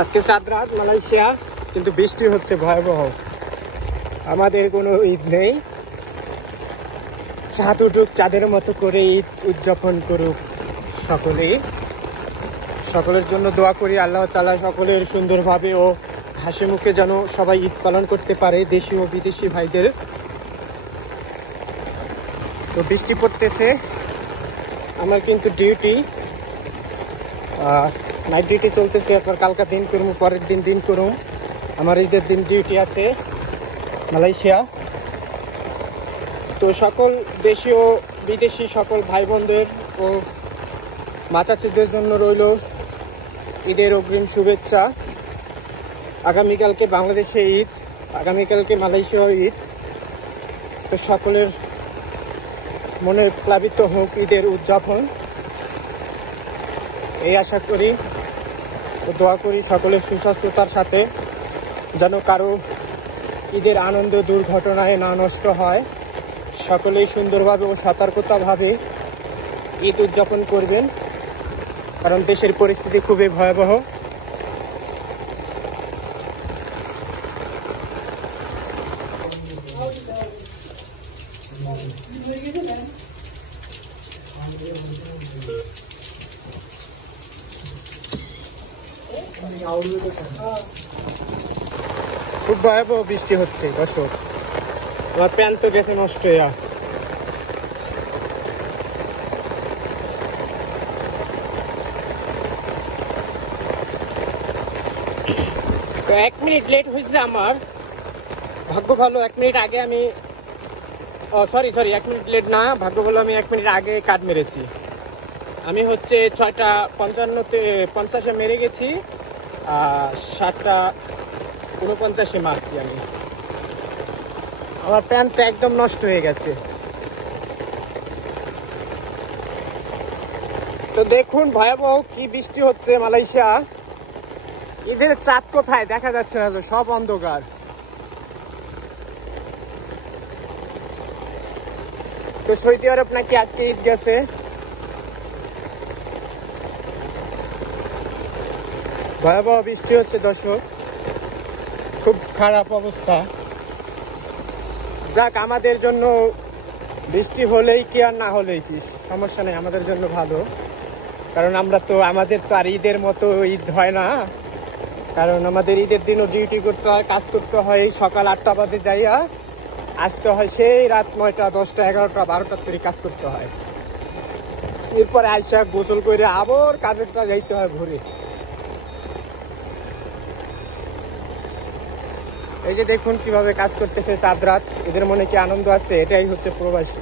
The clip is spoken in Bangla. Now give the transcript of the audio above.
আজকে চাঁদ রাত মালয়েশিয়া, কিন্তু বৃষ্টি হচ্ছে ভয়াবহ। আমাদের কোনো ঈদ নেই। চাঁদ উঠুক, চাঁদের মতো করে ঈদ উদযাপন করুক সকলেই। সকলের জন্য দোয়া করি, আল্লাহ তাআলা সকলের সুন্দরভাবে ও হাসি মুখে যেন সবাই ঈদ পালন করতে পারে, দেশি ও বিদেশি ভাইদের। তো বৃষ্টি পড়তেছে, আমার কিন্তু ডিউটি নাইট ডিউটি চলতেছে। আপনার কালকা দিন করুম, পরের দিন করুম। আমার ঈদের দিন ডিউটি আছে মালয়েশিয়া। তো সকল দেশি ও বিদেশি সকল ভাই বোনদের ও মাচাচিদের জন্য রইল ঈদের অগ্রিম শুভেচ্ছা। আগামীকালকে বাংলাদেশে ঈদ, আগামীকালকে মালয়েশিয়া ঈদ। তো সকলের মনে প্লাবিত হোক ঈদের উদযাপন, এই আশা করি ও দোয়া করি সকলের সুস্বাস্থ্যতার সাথে, যেন কারো ঈদের আনন্দ দুর্ঘটনায় না নষ্ট হয়। সকলেই সুন্দরভাবে ও সতর্কতাভাবে ঈদ উদযাপন করবেন, কারণ দেশের পরিস্থিতি খুবই ভয়াবহ। খুব ভয়াবহ বৃষ্টি হচ্ছে দর্শক। আমার প্যান্ট তো গেছে নষ্ট হইয়া। তো 1 মিনিট লেট হয়েছে আমার, ভাগ্য ভালো 1 মিনিট আগে আমি সরি 1 মিনিট লেট না, ভাগ্য ভালো আমি 1 মিনিট আগে কাট মেরেছি। আমি হচ্ছে 6:55 মেরে গেছি, 7:49 মারছি আমি। আমার প্যান্ট তো একদম নষ্ট হয়ে গেছে। তো দেখুন ভয়াবহ কি বৃষ্টি হচ্ছে মালয়েশিয়া। ঈদের চাঁদ কোথায় দেখা যাচ্ছে না, তো সব অন্ধকার। তো সৌদি আরব নাকি আজকে ঈদ গেছে। ভয়াবহ বৃষ্টি হচ্ছে দর্শক, খুব খারাপ অবস্থা। যাক, আমাদের জন্য বৃষ্টি হলেই কি আর না হলেই কি, সমস্যা নেই, আমাদের জন্য ভালো। কারণ আমাদের তো আর ঈদের মতো ঈদ হয় না, কারণ আমাদের ঈদের দিনও ডিউটি করতে হয়, কাজ করতে হয়। সকাল 8টা বাজে যাইয়া আসতে হয় সেই রাত 9টা, 10টা, 11টা, 12টা থেকে কাজ করতে হয়। এরপরে আইসা গোসল করে আবার কাজেরটা যাইতে হয় ভোরে। এই যে দেখুন কিভাবে কাজ করতেছে চাঁদ রাত। এদের মনে কি আনন্দ আছে, এটাই হচ্ছে প্রবাসী।